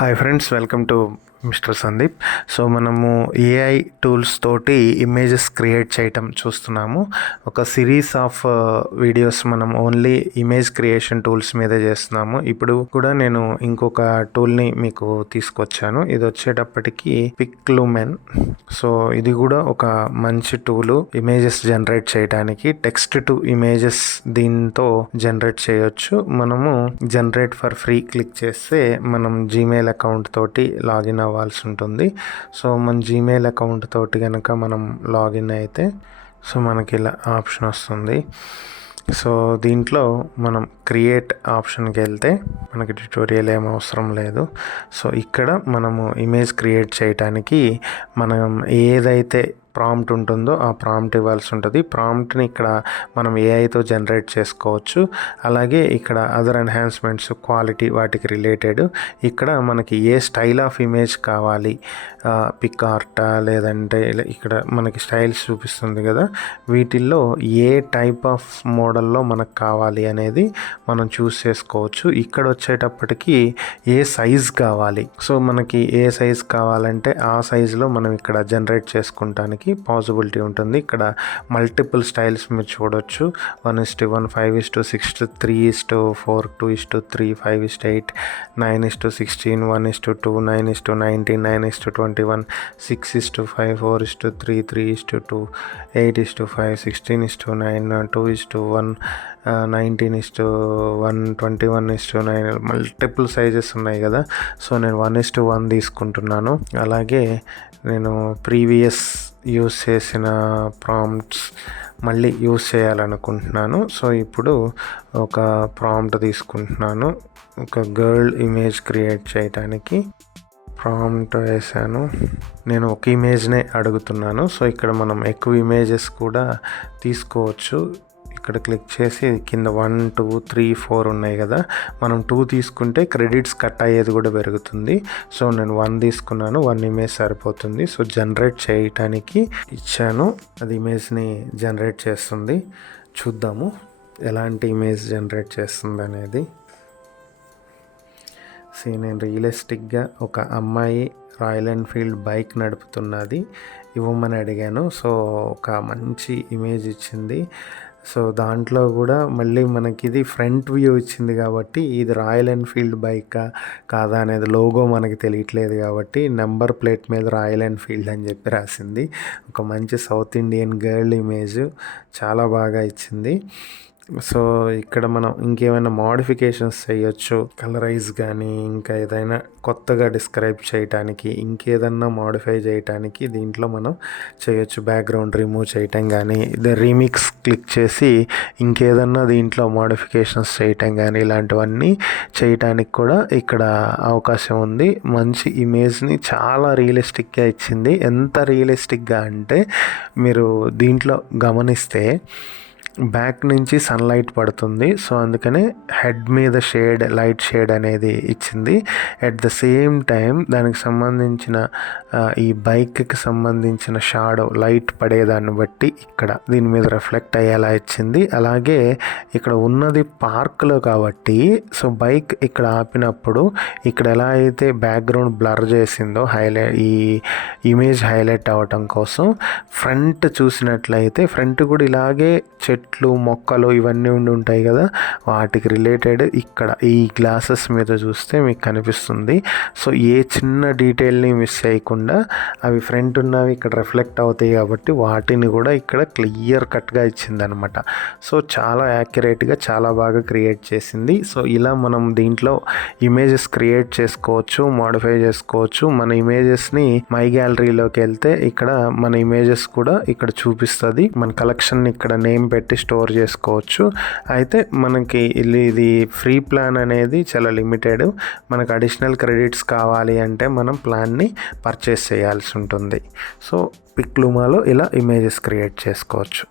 Hi friends, welcome to mister Sandeep. So మనము AI tools తోటి images create చేయటం చూస్తున్నాము. ఒక సిరీస్ ఆఫ్ వీడియోస్ మనం ఓన్లీ ఇమేజ్ క్రియేషన్ టూల్స్ మీదే చేస్తున్నాము. ఇప్పుడు కూడా నేను ఇంకొక టూల్ని మీకు తీసుకొచ్చాను. ఇది వచ్చేటప్పటికి పిక్లుమెన్. సో ఇది కూడా ఒక మంచి టూలు ఇమేజెస్ జనరేట్ చేయడానికి. టెక్స్ట్ టు ఇమేజెస్ దీంతో జనరేట్ చేయొచ్చు. మనము జనరేట్ ఫర్ ఫ్రీ క్లిక్ చేస్తే మనం జీమెయిల్ అకౌంట్ తోటి లాగిన్ అవ్వాల్సి ఉంటుంది. సో మన జీమెయిల్ అకౌంట్ తోటి కనుక మనం లాగిన్ అయితే సో మనకి ఇలా ఆప్షన్ వస్తుంది. సో దీంట్లో మనం క్రియేట్ ఆప్షన్కి వెళ్తే మనకి ట్యుటోరియల్ ఏం అవసరం లేదు. సో ఇక్కడ మనము ఇమేజ్ క్రియేట్ చేయడానికి మనం ఏదైతే ప్రాంప్ట్ ఉంటుందో ఆ ప్రాంప్ట్ ఇవ్వాల్సి ఉంటుంది. ప్రాంప్ట్ని ఇక్కడ మనం ఏఐతో జనరేట్ చేసుకోవచ్చు. అలాగే ఇక్కడ అదర్ ఎన్హాన్స్మెంట్స్, క్వాలిటీ, వాటికి రిలేటెడ్ ఇక్కడ మనకి ఏ స్టైల్ ఆఫ్ ఇమేజ్ కావాలి, పిక్ ఆర్టా లేదంటే ఇక్కడ మనకి స్టైల్స్ చూపిస్తుంది కదా, వీటిల్లో ఏ టైప్ ఆఫ్ మోడల్లో మనకు కావాలి అనేది మనం చూస్ చేసుకోవచ్చు. ఇక్కడ వచ్చేటప్పటికి ఏ సైజ్ కావాలి, సో మనకి ఏ సైజ్ కావాలంటే ఆ సైజులో మనం ఇక్కడ జనరేట్ చేసుకుంటానికి పాసిబిలిటీ ఉంటుంది. ఇక్కడ మల్టిపుల్ స్టైల్స్ మీరు చూడొచ్చు. 1:1, 5:6, 3:4, 2:3, 5:8, 9:16, 1:2, 9:19, 9:21, 6:5, 4:3, 3:2, 8:5, 16:9, 2:1, 19:1, 21:9 మల్టిపుల్ సైజెస్ ఉన్నాయి కదా. సో నేను 1:1 తీసుకుంటున్నాను. అలాగే నేను ప్రీవియస్ యూస్ చేసిన ప్రాంప్ట్స్ మళ్ళీ యూస్ చేయాలనుకుంటున్నాను. సో ఇప్పుడు ఒక ప్రాంప్ట్ తీసుకుంటున్నాను. ఒక గర్ల్ ఇమేజ్ క్రియేట్ చేయడానికి ప్రాంప్ట్ వేసాను. నేను ఒక ఇమేజ్నే అడుగుతున్నాను. సో ఇక్కడ మనం ఎక్కువ ఇమేజెస్ కూడా తీసుకోవచ్చు. ఇక్కడ క్లిక్ చేసి కింద 1, 2, 3, 4 ఉన్నాయి కదా, మనం 2 తీసుకుంటే క్రెడిట్స్ కట్ అయ్యేది కూడా పెరుగుతుంది. సో నేను 1 తీసుకున్నాను. 1 ఇమేజ్ సరిపోతుంది. సో జనరేట్ చేయటానికి ఇచ్చాను. అది ఇమేజ్ని జనరేట్ చేస్తుంది. చూద్దాము ఎలాంటి ఇమేజ్ జనరేట్ చేస్తుంది అనేది. నేను రియలిస్టిక్గా ఒక అమ్మాయి రాయల్ ఎన్ఫీల్డ్ బైక్ నడుపుతున్నది ఇవ్వమని అడిగాను. సో ఒక మంచి ఇమేజ్ ఇచ్చింది. సో దాంట్లో కూడా మళ్ళీ మనకి ఇది ఫ్రంట్ వ్యూ ఇచ్చింది కాబట్టి ఇది రాయల్ ఎన్ఫీల్డ్ బైకా కాదా అనేది లోగో మనకి తెలియట్లేదు కాబట్టి నెంబర్ ప్లేట్ మీద రాయల్ ఎన్ఫీల్డ్ అని చెప్పి రాసింది. ఒక మంచి సౌత్ ఇండియన్ గర్ల్ ఇమేజ్ చాలా బాగా ఇచ్చింది. సో ఇక్కడ మనం ఇంకేమైనా మోడిఫికేషన్స్ చేయొచ్చు. కలరైజ్ కానీ ఇంకా ఏదైనా కొత్తగా డిస్క్రైబ్ చేయటానికి ఇంకేదన్నా మోడిఫై చేయటానికి దీంట్లో మనం చేయొచ్చు. బ్యాక్గ్రౌండ్ రిమూవ్ చేయటం కానీ, ఇది రీమిక్స్ క్లిక్ చేసి ఇంకేదన్నా దీంట్లో మోడిఫికేషన్స్ చేయటం కానీ ఇలాంటివన్నీ చేయటానికి కూడా ఇక్కడ అవకాశం ఉంది. మంచి ఇమేజ్ని చాలా రియలిస్టిక్గా ఇచ్చింది. ఎంత రియలిస్టిక్గా అంటే మీరు దీంట్లో గమనిస్తే బ్యాక్ నుంచి సన్లైట్ పడుతుంది. సో అందుకనే హెడ్ మీద షేడ్, లైట్ షేడ్ అనేది ఇచ్చింది. అట్ ద సేమ్ టైం దానికి సంబంధించిన ఈ బైక్కి సంబంధించిన షాడో లైట్ పడేదాన్ని బట్టి ఇక్కడ దీని మీద రిఫ్లెక్ట్ అయ్యేలా ఇచ్చింది. అలాగే ఇక్కడ ఉన్నది పార్క్లో కాబట్టి సో బైక్ ఇక్కడ ఆపినప్పుడు ఇక్కడ ఎలా అయితే బ్యాక్గ్రౌండ్ బ్లర్ చేసిందో ఈ ఇమేజ్ హైలైట్ అవ్వటం కోసం ఫ్రంట్ చూసినట్లయితే ఫ్రంట్ కూడా ఇలాగే చెట్లు, మొక్కలు ఇవన్నీ ఉంటాయి కదా, వాటికి రిలేటెడ్ ఇక్కడ ఈ గ్లాసెస్ మీద చూస్తే మీకు కనిపిస్తుంది. సో ఏ చిన్న డీటెయిల్ని మిస్ చేయకుండా అవి ఫ్రంట్ ఉన్నవి ఇక్కడ రిఫ్లెక్ట్ అవుతాయి కాబట్టి వాటిని కూడా ఇక్కడ క్లియర్ కట్గా ఇచ్చిందనమాట. సో చాలా యాక్యురేట్గా చాలా బాగా క్రియేట్ చేసింది. సో ఇలా మనం దీంట్లో ఇమేజెస్ క్రియేట్ చేసుకోవచ్చు, మోడిఫై చేసుకోవచ్చు. మన ఇమేజెస్ని మై గ్యాలరీలోకి వెళ్తే ఇక్కడ మన ఇమేజెస్ కూడా ఇక్కడ చూపిస్తుంది. మన కలెక్షన్ ఇక్కడ నేమ్ పెట్టి స్టోర్ చేసుకోవచ్చు. అయితే మనకి ఇది ఫ్రీ ప్లాన్ అనేది చాలా లిమిటెడ్. మనకు అడిషనల్ క్రెడిట్స్ కావాలి అంటే మనం ప్లాన్ని పర్చేస్ చేయాల్సి ఉంటుంది. సో పిక్లుమాలో ఇలా ఇమేజెస్ క్రియేట్ చేసుకోవచ్చు.